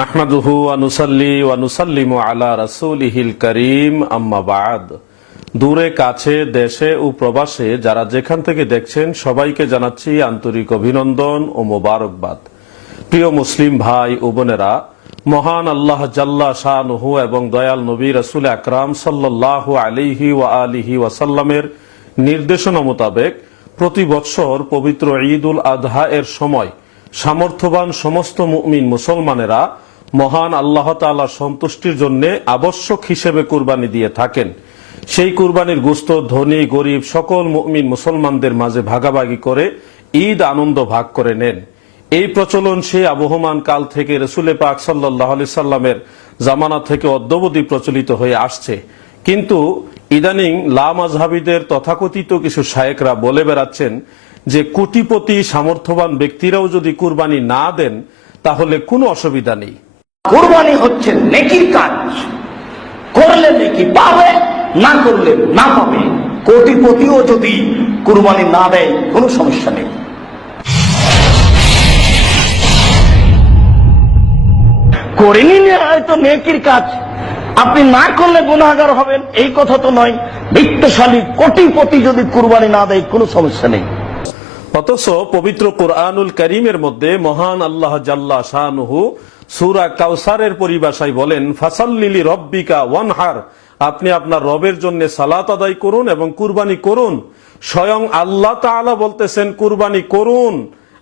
নাহমাদুহু আনুসাল্লি ওয়ানুসাল্লিমু আলা রাসূলিহিল করিম, আম্মা দূরে, কাছে, দেশে ও প্রবাসে যারা যেখান থেকে দেখছেন, সবাইকে জানাচ্ছি আন্তরিক অভিনন্দন ও মোবারকবাদ। প্রিয় মুসলিম ভাই ও বোনেরা, মহান আল্লাহ জাল্লা শাহনুহু এবং দয়াল নবী রসুল আকরাম সাল্লাহ আলিহি ওয়া আলিহি ওয়াসাল্লামের নির্দেশনা মোতাবেক প্রতি বৎসর পবিত্র ঈদ উল আদহা এর সময় সামর্থ্যবান সমস্ত মুমিন মুসলমানেরা মহান আল্লাহ তাআলার সন্তুষ্টির জন্য আবশ্যক হিসেবে কুরবানি দিয়ে থাকেন। সেই কুরবানির গুস্ত ধনী, গরিব সকল মুমিন মুসলমানদের মাঝে ভাগাভাগি করে ঈদ আনন্দ ভাগ করে নেন। এই প্রচলন সেই আবহমান কাল থেকে রসুলে পাক সাল্লাহ সাল্লামের জামানা থেকে অদ্যবধি প্রচলিত হয়ে আসছে। কিন্তু ইদানিং লা মাজহাবিদের তথাকথিত কিছু শায়েকরা বলে বেড়াচ্ছেন যে কোটিপতি সামর্থ্যবান ব্যক্তিরাও যদি কুরবানি না দেন, তাহলে কোনো অসুবিধা নেই। কোরবানি হচ্ছে নেকির কাজ। করলে নেকি পাবে, না করলে না পাবে। কোটিপতিও যদি কুরবানি না দেয়, কোনো সমস্যা নেই। করেনি হয়তো নেকির কাজ। আপনি না করলে গুণাগার হবেন, এই কথা তো নয়। বিত্তশালী কোটিপতি যদি কুরবানি না দেয়, কোনো সমস্যা নেই। অথচ পবিত্র কোরআনুল করিমের মধ্যে মহান আল্লাহ জাল্লা শাহনুহু সুরা কাউসারের পরিভাষায় বলেন, ফাসাল্লিলি রব্বিকা ওয়ানহার। আপনি আপনার রবের জন্য সালাত আদায় করুন এবং কুরবানি করুন। স্বয়ং আল্লাহ তাআলা বলতেছেন, কুরবানি করুন।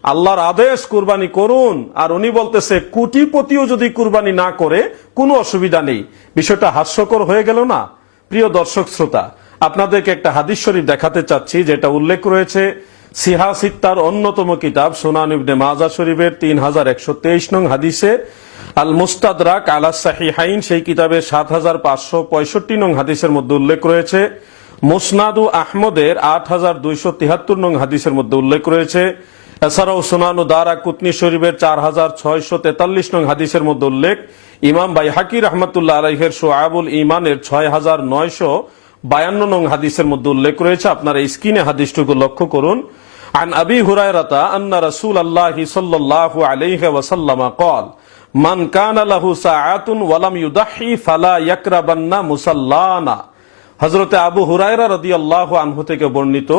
আল্লাহর আদেশ, কুরবানি করুন। আর উনি বলতেছে, কোটিপতিও যদি কুরবানি না করে, কোনো অসুবিধা নেই। বিষয়টা হাস্যকর হয়ে গেল না? প্রিয় দর্শক শ্রোতা, আপনাদেরকে একটা হাদিস শরীফ দেখাতে চাচ্ছি, যেটা উল্লেখ রয়েছে সিহা সিত্তার অন্যতম কিতাব সোনান ইবনে মাজা শরীফের তিন হাজার একশো তেইশ নং হাদিসে আল মুস্তাদরাক আলা সাহিহাইন, সেই কিতাবের সাত হাজার পাঁচশো পঁয়ষট্টি নং হাদিসের মধ্যে উল্লেখ রয়েছে। মুসনাদু আহমদের আট হাজার দুইশো তিহাত্তর নং হাদিসের মধ্যে উল্লেখ রয়েছে। এছাড়াও সোনানু দারা কুতনি শরীফের চার হাজার ছয়শো তেতাল্লিশ নং হাদিসের মধ্যে উল্লেখ। ইমাম বাই হাকির রহমতুল্লাহ আলহের সোয়াবুল ইমানের ছয় হাজার নয়শো বায়ান্ন নং হাদিসের মধ্যে উল্লেখ রয়েছে আপনারা স্ক্রিনে হাদিসটুকু লক্ষ্য করুন عن أبي هريرة أن رسول الله صلى الله عليه وسلم قال من كان له ساعة ولم يضحي فلا يقربن مصلانا হজরতে আবু হুরায়রা রাদিয়াল্লাহু আনহু থেকে বর্ণিত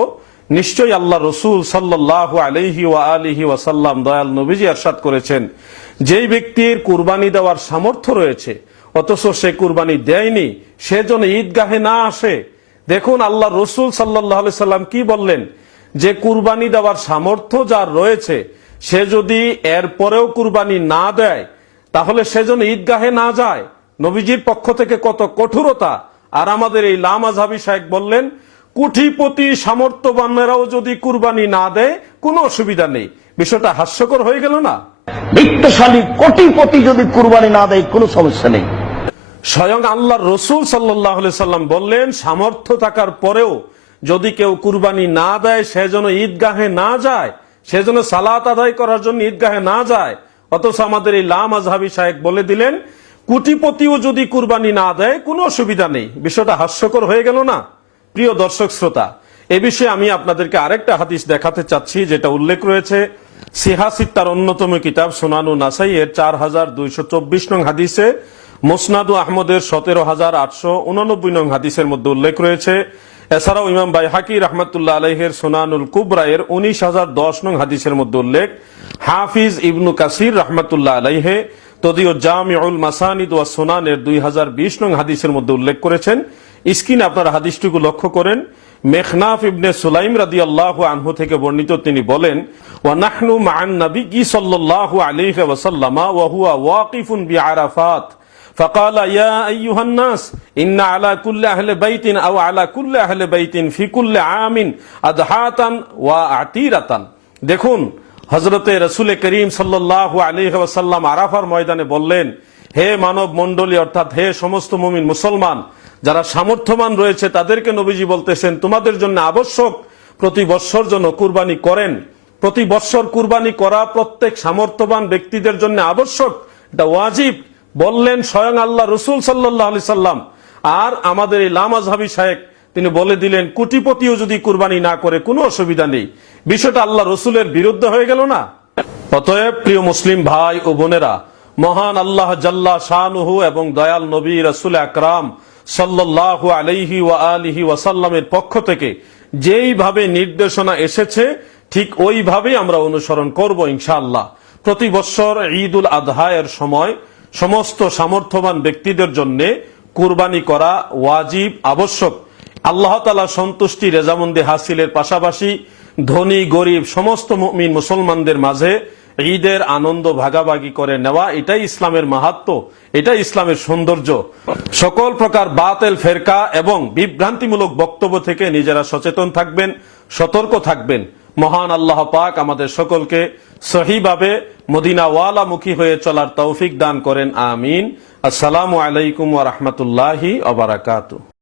নিশ্চয়ই আল্লাহ রসুল সাল্লাল্লাহু আলাইহি ওয়া আলিহি ওয়াসাল্লাম দয়াল নবীজি এরশাদ করেছেন যেই ব্যক্তির কুরবানি দেওয়ার সামর্থ্য রয়েছে অথচ সে কুরবানি দেয়নি সে যেন ঈদগাহে না আসে। দেখুন আল্লাহ রসুল সাল্লাহ সাল্লাম কি বললেন? যে কুরবানি দেওয়ার সামর্থ্য যার রয়েছে, সে যদি এর পরেও কুরবানি না দেয়, তাহলে সে যেন ঈদগাহে না যায়। নবীজির পক্ষ থেকে কত কঠোরতা। আর আমাদের এই লামাজাবি সাহেব বললেন, কুঠিপতি সামর্থ্যবানেরাও যদি কুরবানি না দেয়, কোনো অসুবিধা নেই। বিষয়টা হাস্যকর হয়ে গেল না? বিত্তশালী কোটিপতি যদি কুরবানি না দেয়, কোনো সমস্যা নেই। স্বয়ং আল্লাহ রসুল সাল্লাহ সাল্লাম বললেন, সামর্থ্য থাকার পরেও যদি কেউ কুরবানি না দেয়, সে যেন ঈদগাহে না যায়, সে যেন সালাত আদায় করার জন্য ঈদগাহে না যায়, অথচ আমাদের এই লাম আজহাবি সাহেব বলে দিলেন, কুটিপতিও যদি কুরবানি না দেয়, কোনো অসুবিধা নেই। বিষয়টা হাস্যকর হয়ে গেল না? প্রিয় দর্শক শ্রোতা, এ বিষয়ে আমি আপনাদেরকে আরেকটা হাদিস দেখাতে চাচ্ছি, যেটা উল্লেখ রয়েছে। সিহাসিত্তার অন্যতম কিতাব সোনানু নাসাই এর চার হাজার দুইশো চব্বিশ নং হাদিসে। মোসনাদু আহমদের সতেরো হাজার আটশো উনানব্বই নং হাদিসের মধ্যে উল্লেখ রয়েছে, এছাড়াও ইমাম বাইহাকি রহমতুল্লাহ আলহের সোনানুল কুবরা এর উনিশ হাজার দশ নং হাদিসের মধ্যে উল্লেখ, হাফিজ ইবনু কাসির রহমতুল্লাহ আলাইহে তদীয় জামিউল মাসানিদ ওয়া সোনানের দুই হাজার বিশ নং হাদিসের মধ্যে উল্লেখ করেছেন। স্ক্রিনে আপনারা হাদিসটুকু লক্ষ্য করেন, মেখনাফ ইবনে সুলাইম রাদি আল্লাহ আনহু থেকে বর্ণিত তিনি বলেন ওয়ানাহনু মান নবী সাল্লাল্লাহু আলাইহি ওয়াসাল্লামা ওয়া হুয়া ওয়াকিফুন বিআরাফাত فقال يا أيها الناس إن على كل أهل بيت أو على كل أهل بيت في كل عام أضحاة وأعتيرة দেখুন হজরতে রসুল করিম সাল্লাহ আলহাসাল্লাম আরাফার ময়দানে বললেন হে মানব মন্ডলী অর্থাৎ হে সমস্ত মুমিন মুসলমান যারা সামর্থ্যবান রয়েছে তাদেরকে নবীজি বলতেছেন তোমাদের জন্য আবশ্যক প্রতি বৎসর জন্য কুরবানি করেন প্রতি বৎসর কুরবানি করা প্রত্যেক সামর্থ্যবান ব্যক্তিদের জন্য আবশ্যক এটা ওয়াজিব বললেন, স্বয়ং আল্লাহ রসুল সাল্লাহ সাল্লাম আর আমাদের এই লামাজহাবি সাহেব তিনি বলে দিলেন, কোটিপতিও যদি কুরবানি না করে, কোনো অসুবিধা নেই। বিষয়টা আল্লাহ রসুলের বিরুদ্ধে হয়ে গেল না? অতএব, প্রিয় মুসলিম ভাই ও বোনেরা, মহান আল্লাহ জাল্লা শাহনুহু এবং দয়াল নবী রসুল আকরাম সাল্লাল্লাহু আলাইহি ওয়া আলিহি ওয়াসাল্লামের পক্ষ থেকে যেইভাবে নির্দেশনা এসেছে, ঠিক ওইভাবেই আমরা অনুসরণ করব ইনশাআল্লাহ। প্রতি বছর ঈদ উল আজহায়ের সময় সমস্ত সামর্থ্যবান ব্যক্তিদের জন্য কুরবানি করা ওয়াজিব, আবশ্যক। আল্লাহ তালা সন্তুষ্টি, রেজামন্দি হাসিলের পাশাপাশি ধনী, গরিব, সমস্ত মুমিন মুসলমানদের মাঝে ঈদের আনন্দ ভাগাভাগি করে নেওয়া, এটাই ইসলামের মাহাত্ম, এটাই ইসলামের সৌন্দর্য। সকল প্রকার বাতেল, ফেরকা এবং বিভ্রান্তিমূলক বক্তব্য থেকে নিজেরা সচেতন থাকবেন, সতর্ক থাকবেন। মহান আল্লাহ পাক আমাদের সকলকে সহিভাবে মদিনাওয়ালামুখী হয়ে চলার তৌফিক দান করেন, আমিন। আসসালামু আলাইকুম ওয়া রাহমাতুল্লাহি ওয়া বারাকাতুহু।